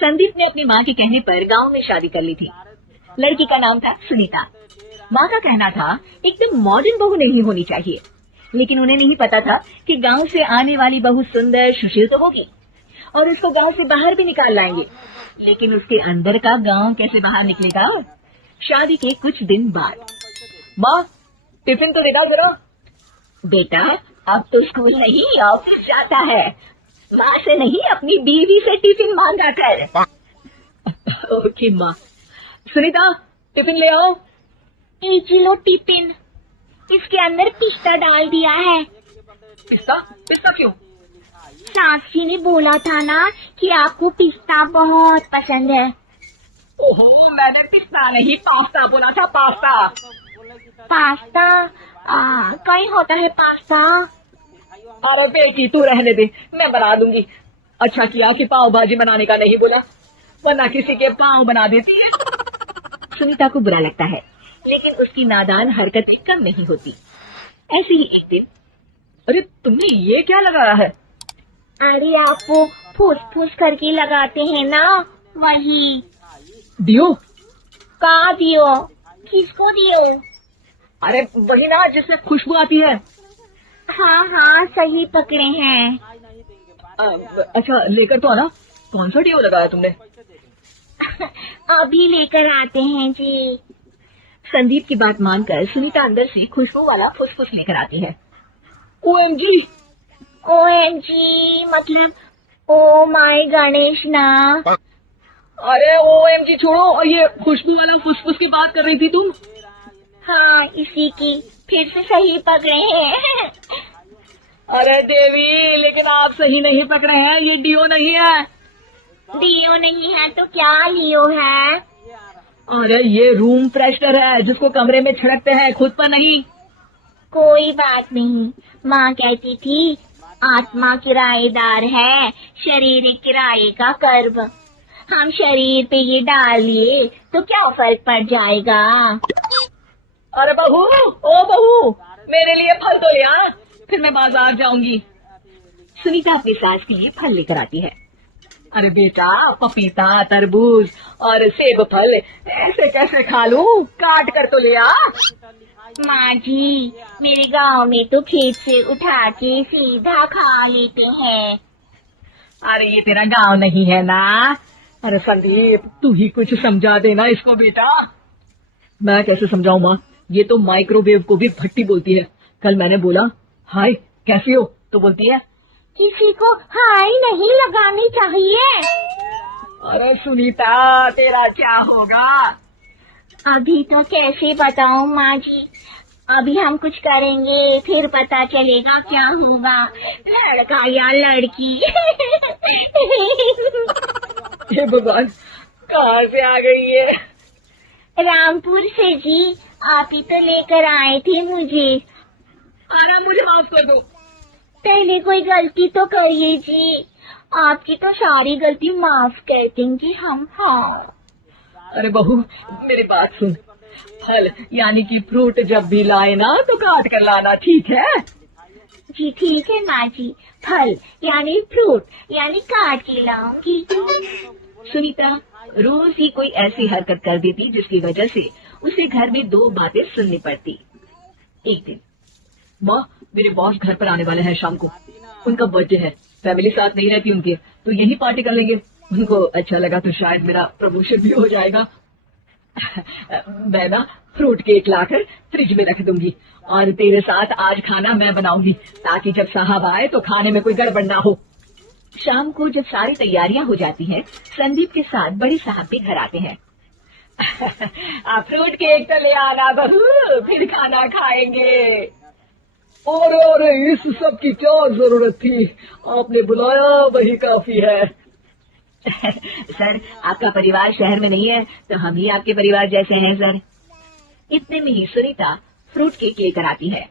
संदीप ने अपनी माँ के कहने पर गांव में शादी कर ली थी। लड़की का नाम था सुनीता। माँ का कहना था एकदम मॉडर्न बहू नहीं होनी चाहिए, लेकिन उन्हें नहीं पता था कि गांव से आने वाली बहू सुंदर सुशील तो होगी और उसको गांव से बाहर भी निकाल लाएंगे, लेकिन उसके अंदर का गांव कैसे बाहर निकलेगा। शादी के कुछ दिन बाद, माँ टिफिन तो देगा जरा। बेटा अब तो स्कूल नहीं ऑफिस जाता है, माँ से नहीं अपनी बीवी से टिफिन मांगा कर। ओके माँ। सुनीता टिफिन ले आओ। लो टिफिन, इसके अंदर पिस्ता डाल दिया है। पिस्ता? पिस्ता क्यों? सास जी ने बोला था ना कि आपको पिस्ता बहुत पसंद है। ओहो, मैंने पिस्ता नहीं पास्ता बोला था, पास्ता। पास्ता? कहीं होता है पास्ता? अरे बेटी तू रहने दे, मैं बना दूंगी। अच्छा किया कि पाव भाजी बनाने का नहीं बोला, वरना किसी के पाव बना देती है। सुनीता को बुरा लगता है, लेकिन उसकी नादान हरकतें कम नहीं होती। ऐसे ही एक दिन, अरे तुमने ये क्या लगाया है? अरे आप वो फूस फूस करके लगाते हैं ना, वही। दियो? कहाँ दियो? किसको दियो? अरे वही ना जिससे खुशबू आती है। हाँ हाँ सही पकड़े हैं। अच्छा लेकर तो आना। कौन सा डियो लगाया तुमने? अभी लेकर आते हैं जी। संदीप की बात मानकर सुनीता अंदर से खुशबू वाला फुसफुस लेकर आती है। OMG! OMG मतलब ओ माय गणेश ना। अरे OMG छोड़ो, और ये खुशबू वाला फुसफुस की बात कर रही थी तुम? हाँ इसी की, फिर से सही पकड़े हैं। अरे देवी, लेकिन आप सही नहीं पकड़े हैं, ये डियो नहीं है। डियो नहीं है तो क्या लियो है? अरे ये रूम फ्रेशनर है जिसको कमरे में छिड़कते हैं, खुद पर नहीं। कोई बात नहीं, माँ कहती थी आत्मा किराएदार है, शरीर किराए का कर्ब। हम शरीर पे ये डाल लिए तो क्या फर्क पड़ जाएगा। अरे बहू, ओ बहू, मेरे लिए फल तो ले आ, फिर मैं बाजार जाऊंगी। सुनीता अपनी सास के लिए फल लेकर आती है। अरे बेटा पपीता, तरबूज और सेब फल ऐसे कैसे खा लूं, काट कर तो ले आ। माँ जी मेरे गांव में तो खेत से उठा के सीधा खा लेते हैं। अरे ये तेरा गांव नहीं है ना। अरे संदीप तू ही कुछ समझा देना इसको बेटा। मैं कैसे समझाऊं माँ, ये तो माइक्रोवेव को भी भट्टी बोलती है। कल मैंने बोला हाय कैसी हो, तो बोलती है किसी को हाय नहीं लगानी चाहिए। अरे सुनीता तेरा क्या होगा? अभी तो कैसे बताऊं माँ जी, अभी हम कुछ करेंगे फिर पता चलेगा क्या होगा, लड़का या लड़की। हे भगवान, कहाँ से आ गई ये? रामपुर से जी, आप ही तो लेकर आए थे मुझे। अरे मुझे माफ कर दो। पहले कोई गलती तो करिए जी, आपकी तो सारी गलती माफ कर देंगे हम। हाँ अरे बहू मेरी बात सुन, फल यानी कि फ्रूट जब भी लाए ना तो काट कर लाना, ठीक है? जी ठीक है माँ जी, फल यानी फ्रूट यानी काट के लाऊंगी। सुनीता रोज ही कोई ऐसी हरकत कर देती जिसकी वजह से उसे घर में दो बातें सुननी पड़ती। एक दिन, माँ मेरे बॉस घर पर आने वाले हैं शाम को, उनका बर्थडे है, फैमिली साथ नहीं रहती उनके, तो यही पार्टी कर लेंगे। उनको अच्छा लगा तो शायद मेरा प्रमोशन भी हो जाएगा। मैं ना फ्रूट केक लाकर फ्रिज में रख दूंगी और तेरे साथ आज खाना मैं बनाऊंगी, ताकि जब साहब आए तो खाने में कोई गड़बड़ ना हो। शाम को जब सारी तैयारियां हो जाती हैं, संदीप के साथ बड़े साहब भी घर आते हैं। आप फ्रूट केक तो ले आना बहू, फिर खाना खाएंगे। और इस सब की क्या जरूरत थी, आपने बुलाया वही काफी है। सर आपका परिवार शहर में नहीं है तो हम ही आपके परिवार जैसे हैं सर। इतने में ही सुनीता फ्रूट केक लेकर आती है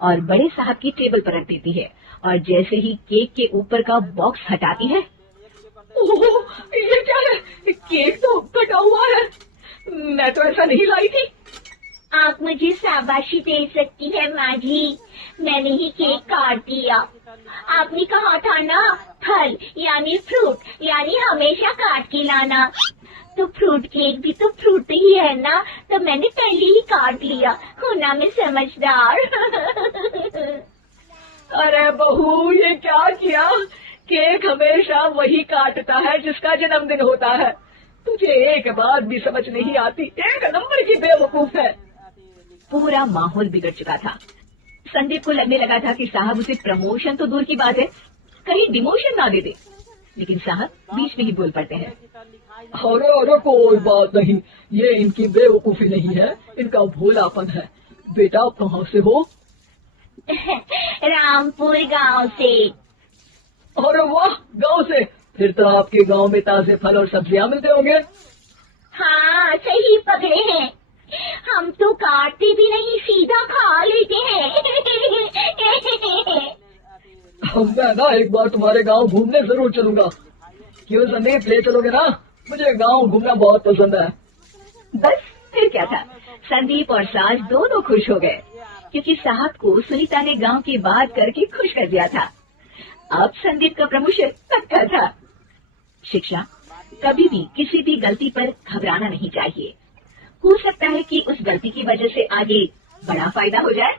और बड़े साहब की टेबल पर रख देती है, और जैसे ही केक के ऊपर का बॉक्स हटाती है, ओह ये क्या है, केक तो कटा हुआ है, मैं तो ऐसा नहीं लाई थी। आप मुझे शाबाशी दे सकती है माँ जी, मैंने ही केक काट दिया। आपने कहा था ना, फल यानी फ्रूट यानी हमेशा काट के लाना। तो फ्रूट केक भी तो फ्रूट ही है ना, तो मैंने पहले ही काट लिया। हूँ ना मैं समझदार। अरे बहू, ये क्या किया? केक हमेशा वही काटता है जिसका जन्मदिन होता है। तुझे एक बात भी समझ नहीं आती, एक नंबर की बेवकूफ है। पूरा माहौल बिगड़ चुका था। संदीप को लगने लगा था कि साहब उसे प्रमोशन तो दूर की बात है, कहीं डिमोशन ना दे दे। लेकिन साहब बीच में ही बोल पड़ते हैं। अरे अरे कोई बात नहीं, ये इनकी बेवकूफी नहीं है, इनका भोलापन है। बेटा आप कहाँ से हो? रामपुर गांव से। अरे वाह, गांव से? फिर तो आपके गांव में ताजे फल और सब्जियां मिलते होंगे। हाँ सही पकड़े हैं, हम तो काटते भी नहीं, सीधा खा लेते हैं। मैं ना एक बार तुम्हारे गांव घूमने जरूर चलूंगा। क्यों संदीप, ले चलोगे ना? मुझे गांव घूमना बहुत पसंद है। बस फिर क्या था, संदीप और साज दोनों खुश हो गए, क्योंकि साहब को सुनीता ने गांव की बात करके खुश कर दिया था। अब संदीप का प्रमोशन पक्का था। शिक्षा, कभी भी किसी भी गलती पर घबराना नहीं चाहिए। हो सकता है कि उस गलती की वजह से आगे बड़ा फायदा हो जाए।